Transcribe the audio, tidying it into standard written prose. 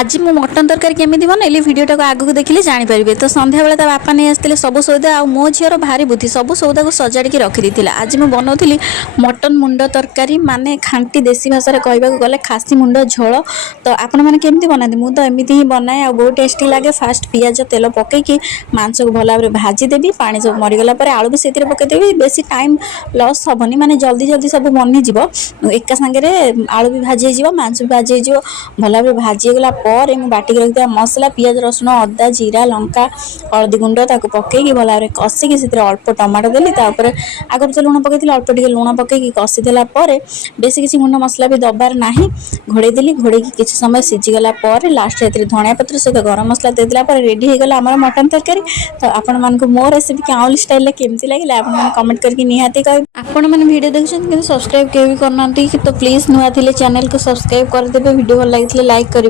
आज मु मटन तरकारी केमी बनैली भिडियोटा को आगक देखिले जानीपारे। तो संध्या बेले बापा नहीं आसते सब सौदा आ मो झीर भारी बुद्धि सब सौदा को सजाड़ी रखी आज मुझे बनाऊली मटन मुंड तरकारी माने खांटी देसी भाषा कहवाक गले खासी मुंड झोल। तो आपण मैंने केमती बनाते मुझे एमती ही बनाए आ बहुत टेस्टी लगे। फास्ट पियाज तेल पकईकि मांस को भल भाव भाजीदेवी पानी सब मरीगला आलू भी से पकईदेवी बेसी टाइम लस हेनी माने जल्दी जल्दी सब बनीज एका सांगे आलू भी भाजी हो मांस भी भाजी हो भल भाव भाजीगला पर बाटिक रखिया मसला पियाज रसुण अदा जीरा लंका हलदी गुंड ताको पकईकि भल भाव कषिकी से अल्प टमाटो देली आगर तो लुण पकई अल्प टे लुण पकईकि कषिदेला बेसी किसी गुंड मसला भी दबार ना घोड़े देली घोड़े किसी समय सीझीगला लास्ट धनिया पत्र सहित गरम मसला देदेला रेडी हो गला आमर मटन तरकारी। तो आपण मानक मो रेसिपी काउली स्टाइल केमती लगे आप कमेंट करके निहाती कह आपण मैंने वीडियो देखते सब्सक्राइब के भी करना तो प्लीज नुआ थे चैनल को सब्सक्राइब करदे वीडियो भल लगी लाइक कर।